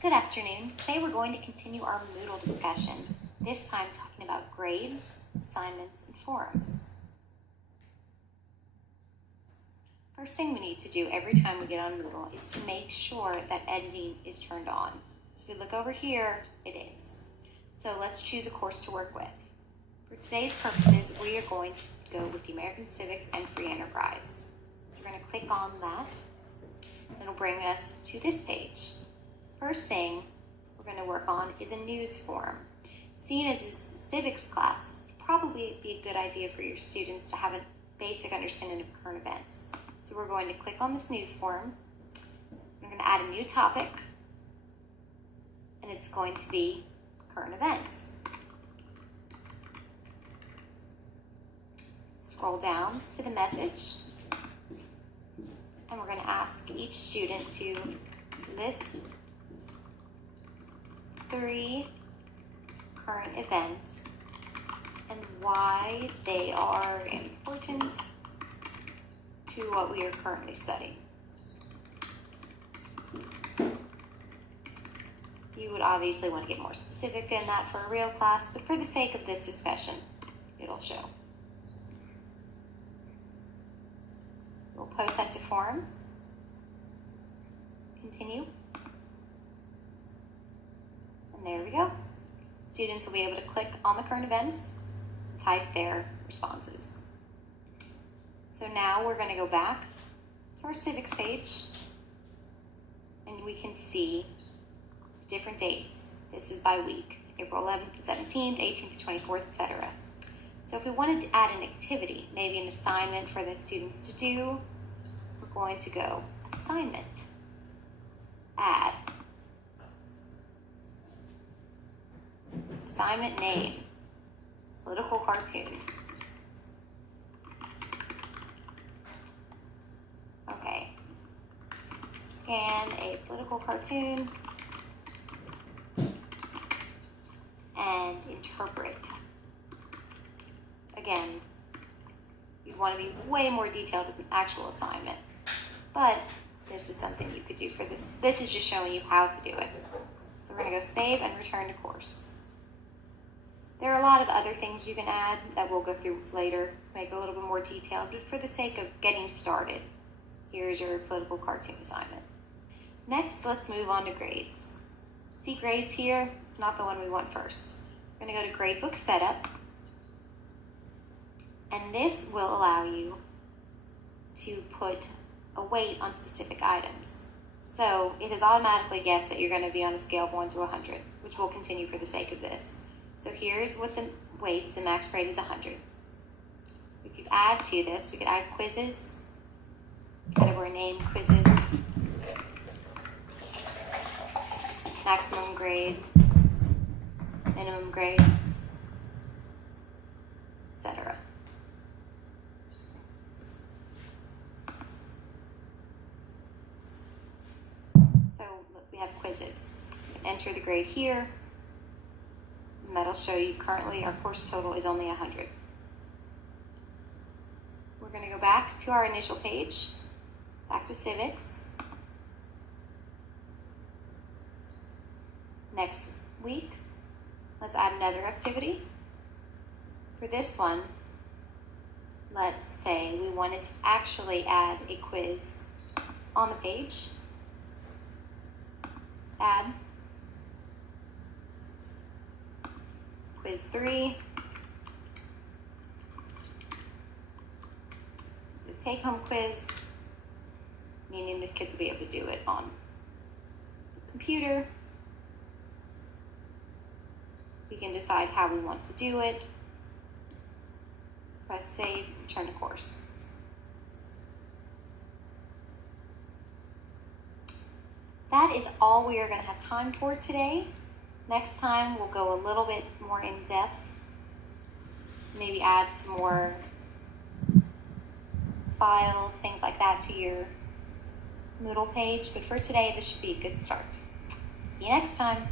Good afternoon. Today we're going to continue our Moodle discussion, this time talking about grades, assignments, and forums. First thing we need to do every time we get on Moodle is to make sure that editing is turned on. So if you look over here, it is. So let's choose a course to work with. For today's purposes, we are going to go with the American Civics and Free Enterprise. So we're going to click on that, and it'll bring us to this page. First thing we're going to work on is a news forum. Seeing as this civics class, it'd probably be a good idea for your students to have a basic understanding of current events. So we're going to click on this news forum. We're going to add a new topic, and it's going to be current events. Scroll down to the message, and we're going to ask each student to list 3 current events and why they are important to what we are currently studying. You would obviously want to get more specific than that for a real class, but for the sake of this discussion, it'll show. We'll post that to forum. Continue. And there we go. Students will be able to click on the current events and type their responses. So now we're going to go back to our civics page, and we can see different dates. This is by week, April 11th, 17th, 18th, 24th, etc. So if we wanted to add an activity, maybe an assignment for the students to do, we're going to go assignment, add. Assignment name, political cartoon. Okay. Scan a political cartoon and interpret. Again, you'd want to be way more detailed with an actual assignment, but this is something you could do for this. This is just showing you how to do it. So we're going to go save and return to course. There are a lot of other things you can add that we'll go through later to make it a little bit more detailed, but for the sake of getting started, here's your political cartoon assignment. Next, let's move on to grades. See grades here? It's not the one we want first. We're going to go to Gradebook Setup, and this will allow you to put a weight on specific items. So it has automatically guessed that you're going to be on a scale of 1 to 100, which will continue for the sake of this. So here's what the weights, the max grade is 100. We could add to this, we could add quizzes, category name quizzes, maximum grade, minimum grade, etc. So look, we have quizzes. Enter the grade here, and that'll show you currently our course total is only 100. We're going to go back to our initial page, back to civics. Next week, let's add another activity. For this one, let's say we wanted to actually add a quiz on the page. Add. Quiz 3. It's a take-home quiz, meaning the kids will be able to do it on the computer. We can decide how we want to do it. Press save, return to course. That is all we are going to have time for today. Next time, we'll go a little bit more in depth, maybe add some more files, things like that to your Moodle page. But for today, this should be a good start. See you next time.